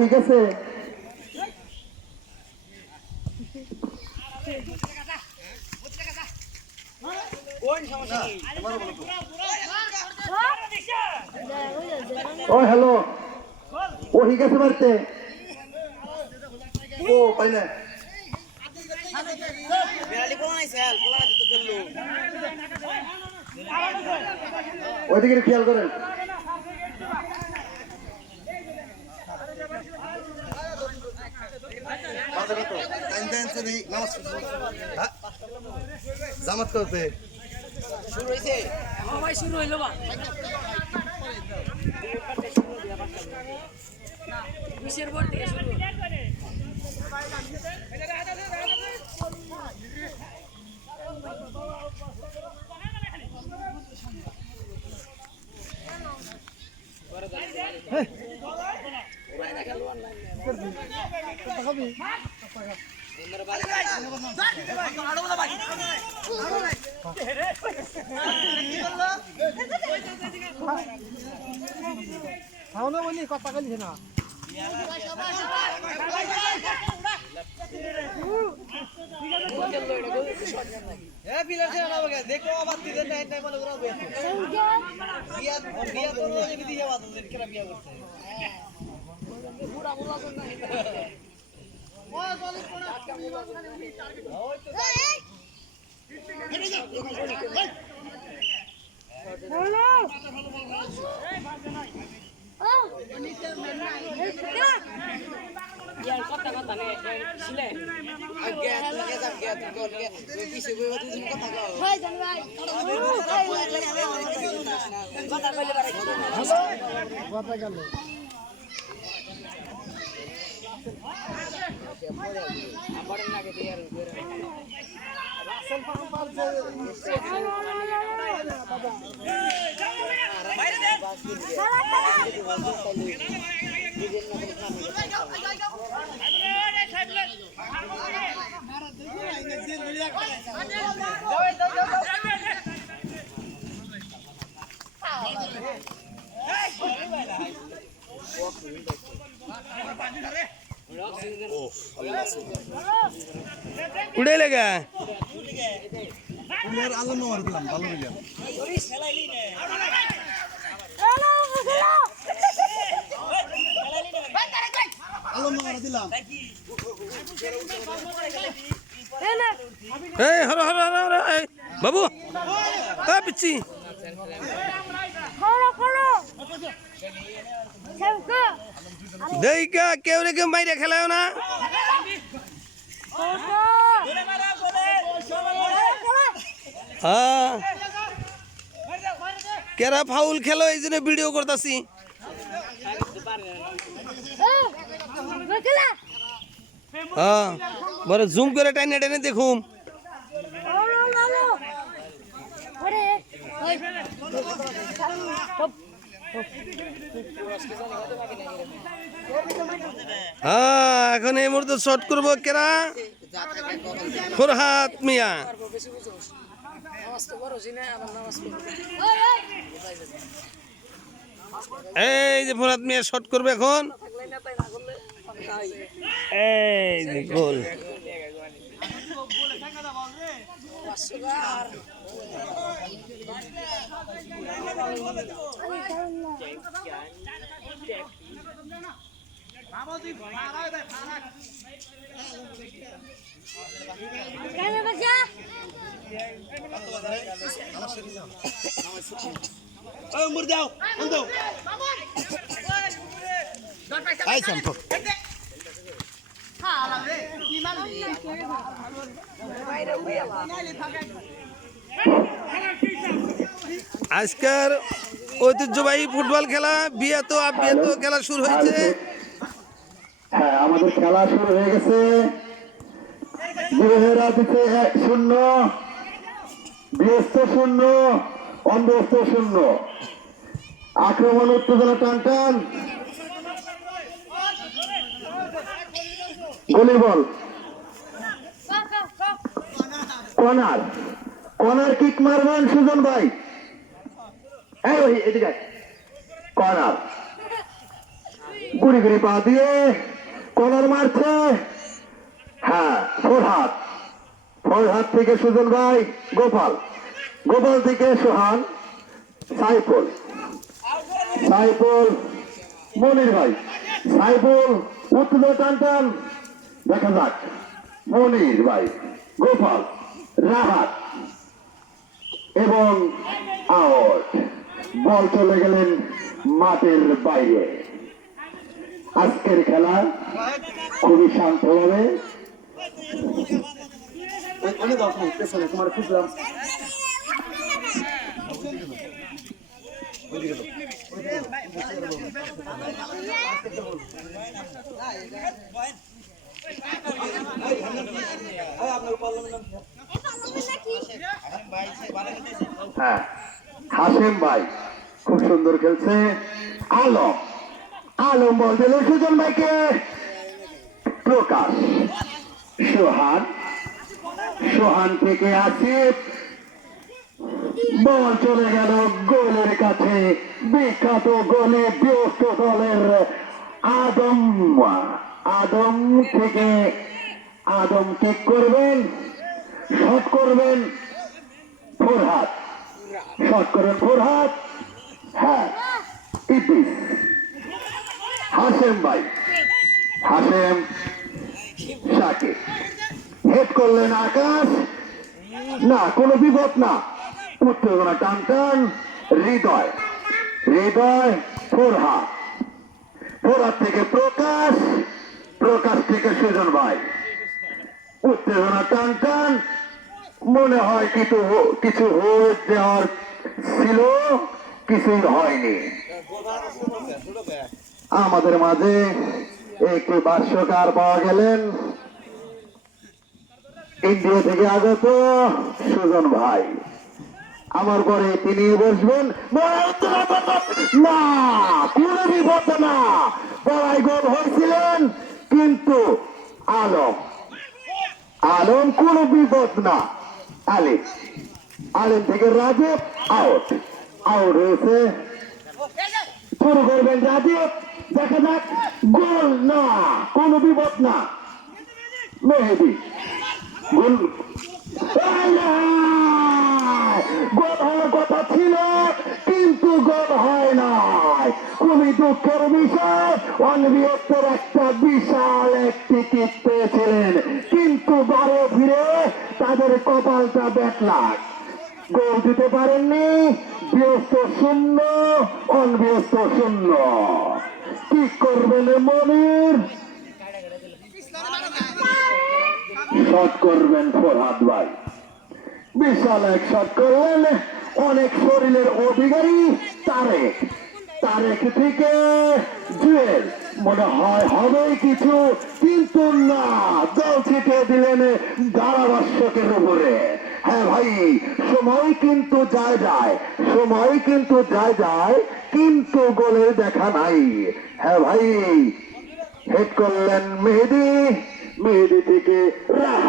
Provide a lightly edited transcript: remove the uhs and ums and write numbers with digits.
ঠিক আছে ও হ্যালো ও ঠিক আছে মারতে ও পাই না ওইদিকে খেয়াল করেন জামাত করতে শুরু হয়েছে ভাই শুরু হইলো বা কিসের পর থেকে শুরু কথা বলিস না দেখো আবার মনে করো বিয়া বিয়া করছে उड़े लेगा यार आलम मार दिलाम ভালো হইলো आलम मार दिलाम ए हर हर हर बाबू ए पिच्ची खड़ो खड़ो सबको देखा केउ रे के माइरे खेलायो ना हाँ केरा फाउल खेलो এই জন্য ভিডিও করতাছি হ্যাঁ বড় জুম করে টাইনে টাইনে দেখুম হ্যাঁ এখন এই মুহূর্তে শট করবো কেরা ফরহাদ মিয়া এই যে ফরহাদ মিয়া শট করবে এখন এই যে গোল মুর দাও আন্দো আই সম্প আজকের ঐতিহ্যবাহী ফুটবল খেলা বিয়াতো আবিয়াতো খেলা শুরু হয়েছে। হ্যাঁ, আমাদের খেলা শুরু হয়ে গেছে। বিরোধীরা দিচ্ছে 1-0, বৃহস্ত 0, অন্ধস্ত 0। আক্রমণ উত্তেজনা টান গলি বল কর্নার কর্নার কিক মারবেন সুজন ভাই। এই ওই এদিকে কর্নার গুড়ি গুড়ি পা দিয়ে কর্নার মারছে। হ্যাঁ, ফরহাদ থেকে সুজন ভাই, গোপাল থেকে সোহান, সাইফুল মনির ভাই, সাইফুল উত্তেজনা টান দেখা যাক। মনির ভাই, গোপাল, রাহাত এবং আউট। বল চলে গেলেন মাঠের বাইরে। আজকের খেলা খুবই শান্ত হবে। তোমার খুঁজলাম হ্যাঁ, হাসেম ভাই খুব সুন্দর খেলছে। আলম বল দিল সুজন ভাইকে। প্রকাশ, সোহান থেকে আসিফ। বল চলে গেল গোলের কাছে। বিখ্যাত গোলে ব্যস্ত দলের আদম থেকে আদম ঠিক করবেন, শট করবেন ফরহাদ। হ্যাঁ, ইতিস হাসেম ভাই, শাকিব হেড করলেন আকাশ। না, কোনো বিপদ না। উত্তেজনা টান হৃদয় ফরহাদ থেকে প্রকাশ থেকে সুজন ভাই। উত্তেজনা টান মনে হয় কিছু হয়ে যাওয়ার ছিল, কিছুই হয়নি। আমাদের মাঝে একটি ভাষ্যকার পাওয়া গেলেন, ইন্ডিয়া থেকে আগত সুজন ভাই। আমার পরে তিনি বসবেন। না, কোনো বিপদ না। বড়াই গোল হয়েছিলেন, কিন্তু আলম কোনো বিপদ না। আলিম থেকে রাজীব আউট হয়েছে। শুরু করবেন রাজীব, দেখা যাক। গোল না, কোনো বিপদ না। মেহেদি গোল হওয়ার কথা ছিল, কিন্তু গোল হয় নাই। খুবই দুঃখের বিষয়। অনবিয়ত্তর একটা বিশাল একটি কিক পেয়েছিলেন, কিন্তু বারে ফিরে তাদের কপালটা ব্যাকলাক। গোল দিতে পারেননি। ব্যস্ত 0, অনব্যস্ত 0। কি করবেন মনির? শট করবেন ফরহাদ ভাই। বিশাল এক শট করলেন। অনেক শরীরের অধিকারী তারেক থেকে জুয়েল। মনে হয় হবেই কিছু, কিন্তু না, জল ছিটিয়ে দিলেন ধারাভাষ্যকের উপরে। হ্যাঁ ভাই, সময় কিন্তু যায়, কিন্তু গোলের দেখা নাই। হ্যাঁ ভাই, হেড করলেন মেহেদি থেকে রাহা।